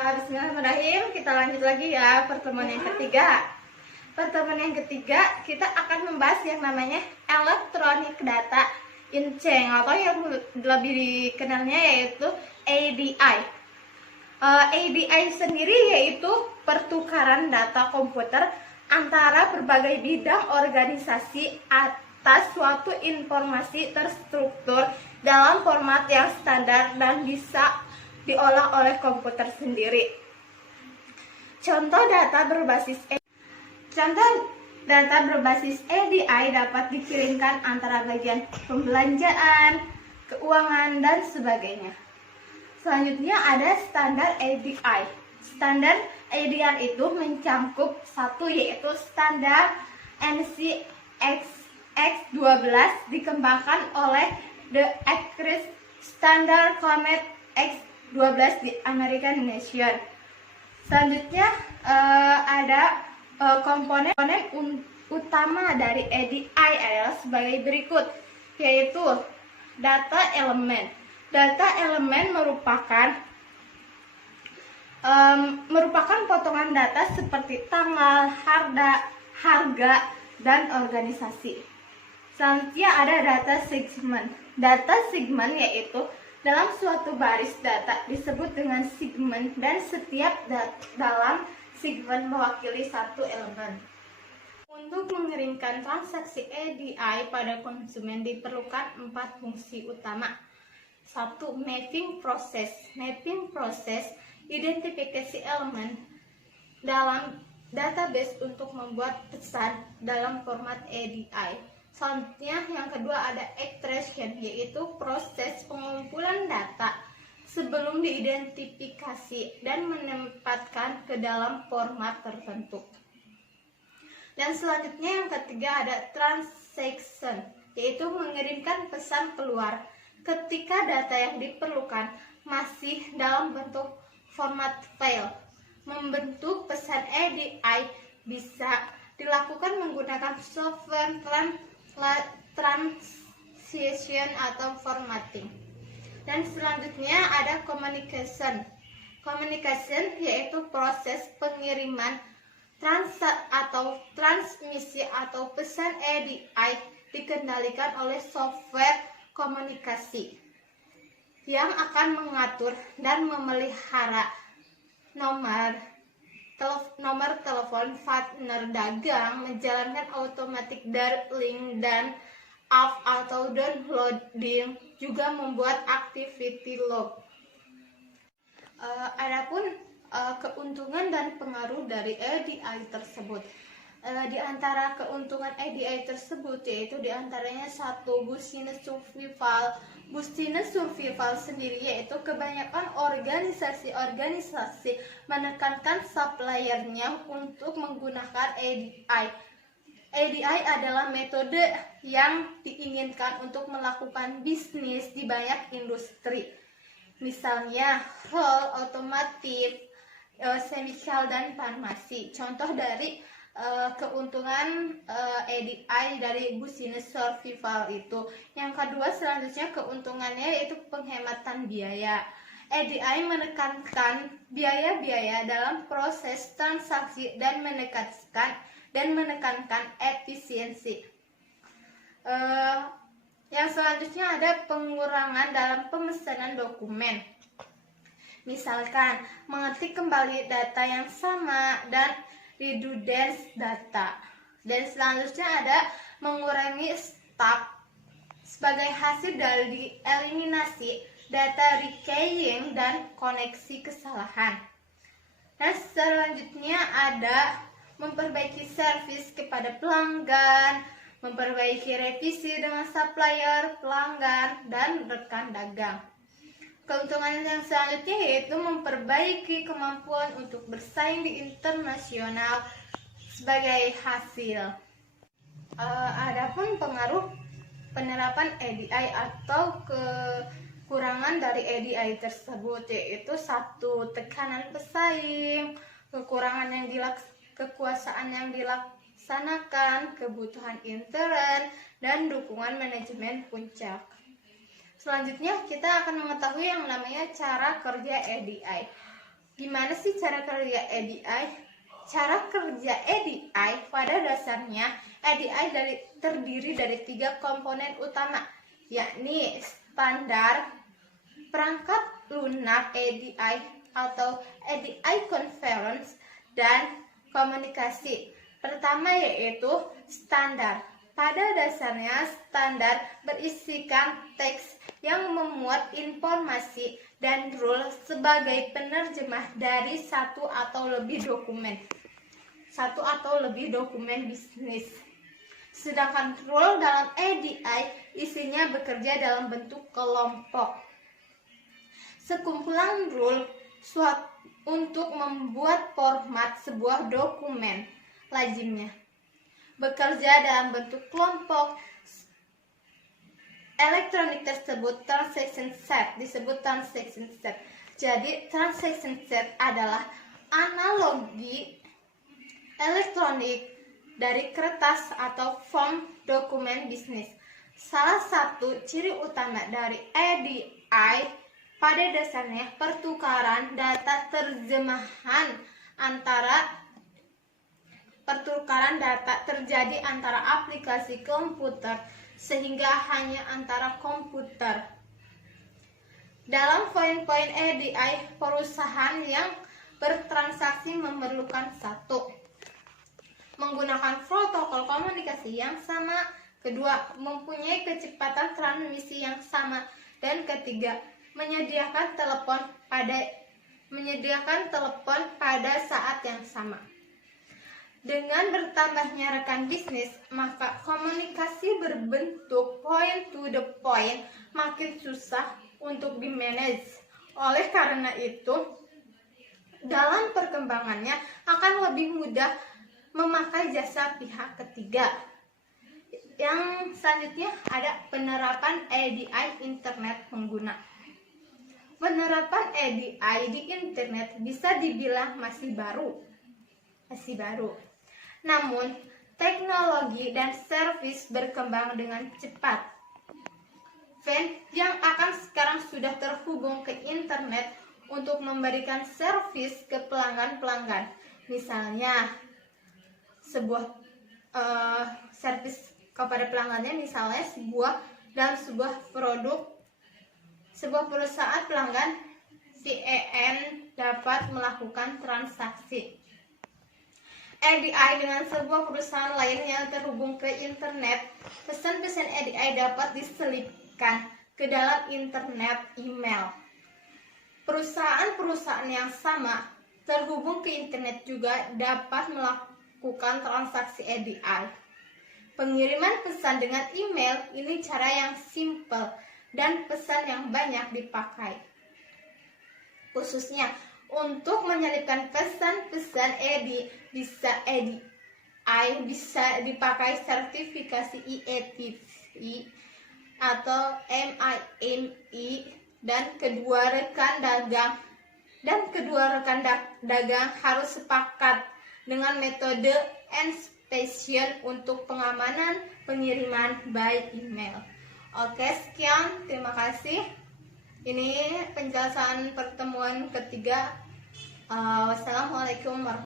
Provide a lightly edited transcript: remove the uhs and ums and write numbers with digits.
Bismillahirrahmanirrahim. Kita lanjut lagi ya pertemuan yang ketiga. Pertemuan yang ketiga kita akan membahas yang namanya electronic data in-chain atau yang lebih dikenalnya yaitu ADI. ADI sendiri yaitu pertukaran data komputer antara berbagai bidang organisasi atas suatu informasi terstruktur dalam format yang standar dan bisa diolah oleh komputer sendiri. Contoh data berbasis ADI dapat dikirimkan antara bagian pembelanjaan, keuangan, dan sebagainya. Selanjutnya ada standar ADI. Standar ADI itu mencangkup satu yaitu standar ANSI X12 dikembangkan oleh The Acris Standard Comet X12 di American Nation. Selanjutnya ada komponen utama dari ADI adalah sebagai berikut, yaitu data elemen. Data elemen merupakan potongan data seperti tanggal, harga, dan organisasi. Selanjutnya ada data segmen. Data segmen yaitu dalam suatu baris data disebut dengan segmen dan setiap dalam segmen mewakili satu elemen. Untuk mengirimkan transaksi ADI pada konsumen diperlukan 4 fungsi utama. 1. Mapping proses. Mapping proses identifikasi elemen dalam database untuk membuat pesan dalam format ADI. Selanjutnya yang kedua ada extraction, yaitu proses pengumpulan data sebelum diidentifikasi dan menempatkan ke dalam format tertentu. Dan selanjutnya yang ketiga ada transaction, yaitu mengirimkan pesan keluar ketika data yang diperlukan masih dalam bentuk format file. Membentuk pesan ADI bisa dilakukan menggunakan software translation atau formatting. Dan selanjutnya ada communication. Communication yaitu proses pengiriman transmisi atau pesan ADI dikendalikan oleh software komunikasi yang akan mengatur dan memelihara nomor telepon partner dagang, menjalankan automatic dialing dan up atau downloading, juga membuat activity log. Adapun keuntungan dan pengaruh dari ADI tersebut. Di antara keuntungan ADI tersebut yaitu diantaranya 1. Business survival. Business survival sendiri yaitu kebanyakan organisasi menekankan suppliernya untuk menggunakan ADI. ADI adalah metode yang diinginkan untuk melakukan bisnis di banyak industri, misalnya hall, otomotif, chemical, dan farmasi. Contoh dari keuntungan ADI dari business survival itu. Yang kedua selanjutnya keuntungannya yaitu penghematan biaya. ADI menekankan biaya-biaya dalam proses transaksi dan menekankan efisiensi. Yang selanjutnya ada pengurangan dalam pemesanan dokumen. Misalkan mengetik kembali data yang sama dan redundant data. Dan selanjutnya ada mengurangi stak sebagai hasil dari eliminasi data recaying dan koneksi kesalahan. Dan selanjutnya ada memperbaiki servis kepada pelanggan, memperbaiki revisi dengan supplier, pelanggan, dan rekan dagang. Keuntungan yang selanjutnya yaitu memperbaiki kemampuan untuk bersaing di internasional sebagai hasil. Adapun pengaruh penerapan ADI atau kekurangan dari ADI tersebut yaitu 1. Tekanan pesaing, kekuasaan yang dilaksanakan, kebutuhan intern, dan dukungan manajemen puncak. Selanjutnya kita akan mengetahui yang namanya cara kerja ADI. Gimana sih cara kerja EDI? Cara kerja EDI pada dasarnya EDI terdiri dari 3 komponen utama, yakni standar, perangkat lunak EDI atau EDI conference, dan komunikasi. Pertama yaitu standar. Pada dasarnya standar berisikan teks yang memuat informasi dan rule sebagai penerjemah dari satu atau lebih dokumen bisnis. Sedangkan rule dalam EDI isinya bekerja dalam bentuk kelompok. Sekumpulan rule untuk membuat format sebuah dokumen lazimnya bekerja dalam bentuk kelompok. Elektronik tersebut disebut transaction set. Jadi transaction set adalah analogi elektronik dari kertas atau form dokumen bisnis. Salah satu ciri utama dari EDI pada dasarnya pertukaran data terjadi antara aplikasi komputer sehingga hanya antara komputer. Dalam poin-poin EDI, perusahaan yang bertransaksi memerlukan 1. Menggunakan protokol komunikasi yang sama. 2. Mempunyai kecepatan transmisi yang sama. Dan 3. Menyediakan telepon pada saat yang sama. Dengan bertambahnya rekan bisnis, maka komunikasi berbentuk point to the point makin susah untuk dimanage. Oleh karena itu, dalam perkembangannya akan lebih mudah memakai jasa pihak ketiga. Yang selanjutnya ada penerapan EDI internet pengguna. Penerapan EDI di internet bisa dibilang masih baru. Namun, teknologi dan servis berkembang dengan cepat. Fan yang sekarang sudah terhubung ke internet untuk memberikan servis ke pelanggan-pelanggan. Misalnya, sebuah servis kepada pelanggannya, misalnya sebuah perusahaan pelanggan CEN dapat melakukan transaksi EDI dengan sebuah perusahaan lain yang terhubung ke internet. Pesan-pesan EDI dapat diselipkan ke dalam internet email. Perusahaan-perusahaan yang sama terhubung ke internet juga dapat melakukan transaksi EDI. Pengiriman pesan dengan email ini cara yang simple dan pesan yang banyak dipakai. Khususnya untuk menyelipkan pesan-pesan EDI bisa dipakai sertifikasi IETF atau MIME dan kedua rekan dagang harus sepakat dengan metode encryption untuk pengamanan pengiriman by email. Oke, sekian, terima kasih. Ini penjelasan pertemuan ketiga. Wassalamualaikum warahmatullahi wabarakatuh.